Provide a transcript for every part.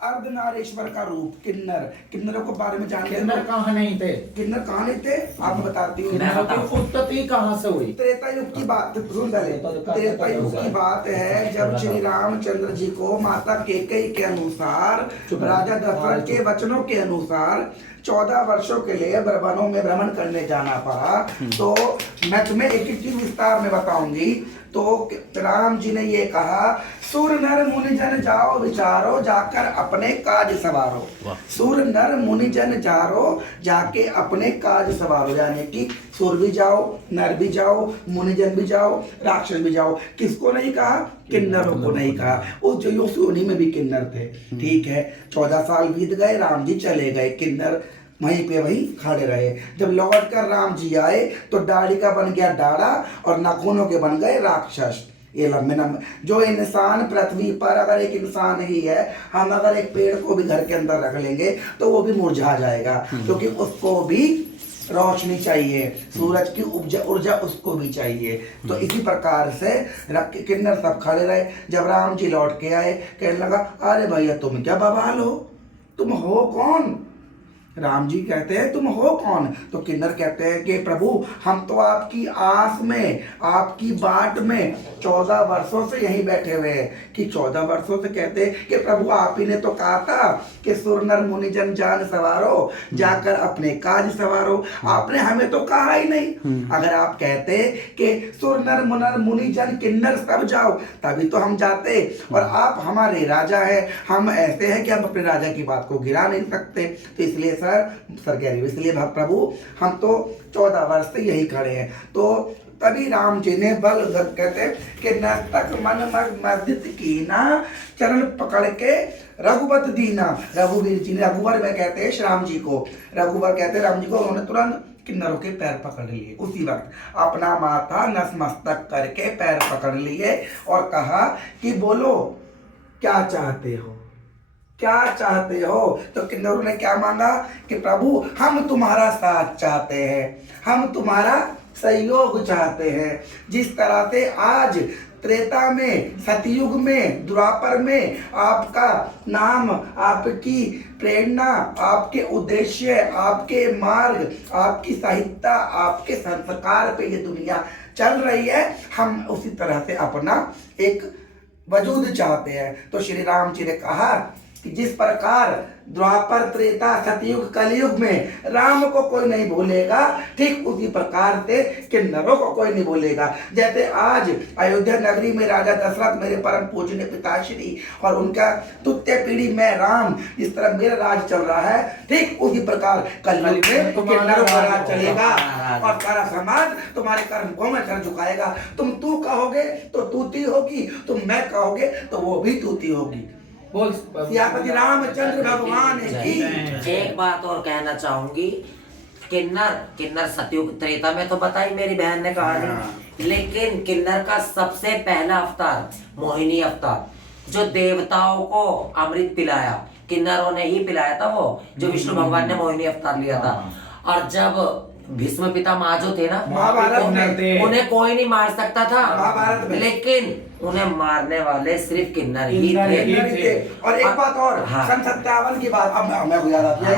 अर्धनारीश्वर का रूप किन्नर। किन्नरों के बारे में जानते हैं? किन्नर कहाँ नहीं थे? किन्नर कहाँ नहीं थे आप बताती हूँ। किन्नरों की उत्पत्ति कहाँ से हुई? त्रेता युग की बात सुन पहले। त्रेता युग की बात है जब श्री रामचंद्र जी को माता केकई के अनुसार, राजा दशरथ के वचनों के अनुसार 14 वर्षों के लिए वनों में भ्रमण करने जाना पड़ा। तो मैं तुम्हें एक एक चीज विस्तार में बताऊंगी। तो राम जी ने ये कहा, सुर नर मुनि जन जाओ विचारो, जाकर अपने काज सवारो। सुर नर मुनि जन जारो, जाके अपने काज सवारो। यानी कि सुर भी जाओ, नर भी जाओ, मुनिजन भी जाओ, राक्षस भी जाओ। किसको नहीं कहा? किन्नरों को नहीं कहा। उस जो योनि में भी किन्नर थे। ठीक है, 14 साल बीत गए, राम जी चले गए, किन्नर वहीं पे वहीं खड़े रहे। जब लौट कर राम जी आए तो दाढ़ी का बन गया दाढ़ा और नाखूनों के बन गए राक्षस। ये लंबे लंबे जो इंसान पृथ्वी पर अगर एक इंसान ही है, हम अगर एक पेड़ को भी घर के अंदर रख लेंगे तो वो भी मुरझा जाएगा, क्योंकि उसको भी रोशनी चाहिए, सूरज की ऊर्जा उसको भी चाहिए। तो इसी प्रकार से किन्नर सब खड़े रहे। जब राम जी लौट के आए, कहने लगा, अरे भैया तुम क्या बवाल हो, तुम हो कौन? राम जी कहते हैं तुम हो कौन? तो किन्नर कहते हैं कि प्रभु हम तो आपकी आस में, आपकी बाट में 14 वर्षों से यहीं बैठे हुए हैं। कि 14 वर्षों से? कहते हैं कि प्रभु आप ही ने तो कहा था कि सुर नर मुनि जन जान सवारो, जाकर अपने काज सवारो। आपने हमें तो कहा ही नहीं। अगर आप कहते कि सुर नर मुनि जन किन्नर सब जाओ, तभी तो हम जाते। और आप हमारे राजा है, हम ऐसे हैं कि हम अपने राजा की बात को गिरा नहीं सकते। तो इसलिए सर कह रही, इसलिए प्रभु हम तो 14 वर्ष से यही खड़े हैं। तो तभी राम जी ने बल कहते कि नस्तक मन मर्दित कीना, चरण पकड़ के रघुवत दीना। रघुवीर जी ने, रघुवर में कहते हैं राम जी को, रघुवर कहते हैं राम जी को, उन्होंने तुरंत किन्नरों के पैर पकड़ लिए। उसी वक्त अपना माथा नतमस्तक करके पैर पकड़ लिए और कहा कि बोलो क्या चाहते हो, क्या चाहते हो? तो किन्नरों ने क्या मांगा कि प्रभु हम तुम्हारा साथ चाहते हैं, हम तुम्हारा सहयोग चाहते हैं। जिस तरह से आज त्रेता में, सतयुग में, द्वापर में आपका नाम, आपकी प्रेरणा, आपके उद्देश्य, आपके मार्ग, आपकी साहित्य, आपके संस्कार पे ये दुनिया चल रही है, हम उसी तरह से अपना एक वजूद चाहते हैं। तो श्री राम जी ने कहा कि जिस प्रकार द्वापर, त्रेता, सतयुग, कलयुग में राम को कोई नहीं भूलेगा, ठीक उसी प्रकार से किन्नरों को कोई नहीं भूलेगा। जैसे आज अयोध्या नगरी में राजा दशरथ मेरे परम पूजनीय पिताश्री और उनका तुत्य पीढ़ी में राम, जिस तरह मेरा राज चल रहा है, ठीक उसी प्रकार कलयुग में किन्नरों का राज चलेगा और सारा समाज तुम्हारे कर्मों में सर झुकाएगा। तुम तू कहोगे तो तूती होगी, तुम मैं कहोगे तो वो भी तूती होगी। बोल सियापति रामचंद्र भगवान की। एक बात और कहना चाहूंगी, किन्नर सतयुग त्रेता में तो बताई मेरी बहन ने कहानी, लेकिन किन्नर का सबसे पहला अवतार मोहिनी अवतार, जो देवताओं को अमृत पिलाया, किन्नरों ने ही पिलाया था वो, जो विष्णु भगवान ने मोहिनी अवतार लिया था। और जब भीष्म पितामह जो थे ना, उन्हें कोई नहीं मार सकता था, लेकिन उन्हें मारने वाले सिर्फ किन्नर ही थे। और एक बात और, हाँ। सन 57 की बात अब मैं याद आती है।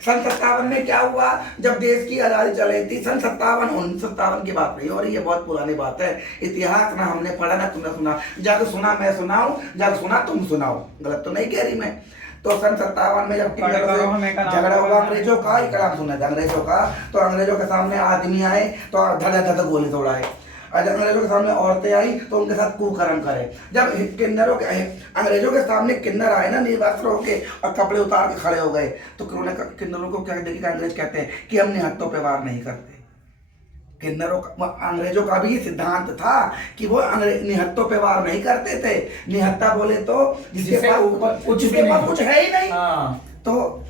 सन 57 में क्या हुआ, जब देश की आजादी चल रही थी, सन 1957 की बात नहीं हो रही है, बहुत पुरानी बात है। इतिहास ना हमने पढ़ा ना तुमने सुना, जब सुना मैं सुनाऊं, जब सुना तुम सुनाओ, गलत तो नहीं कह रही मैं। तो सन 57 में जब झगड़ा हुआ अंग्रेजों का, ही कलाम सुना था अंग्रेजों का, तो अंग्रेजों के सामने आदमी आए तो धड़ गोली तोड़ाए। जब अंग्रेजों के सामने औरतें आई तो उनके साथ कुकर्म करे। जब किन्नरों के, अंग्रेजों के सामने किन्नर आए ना निर्वस्त्र होके और कपड़े उतार के खड़े हो गए, तो किन्नरों को क्या देखिए, अंग्रेज कहते हैं कि हम निहत्तों पे वार नहीं करते। किन्नरों का, अंग्रेजों का भी सिद्धांत था कि वो निहत्तों पे वार नहीं करते थे। निहत्ता बोले तो जिसके पास कुछ है ही नहीं। तो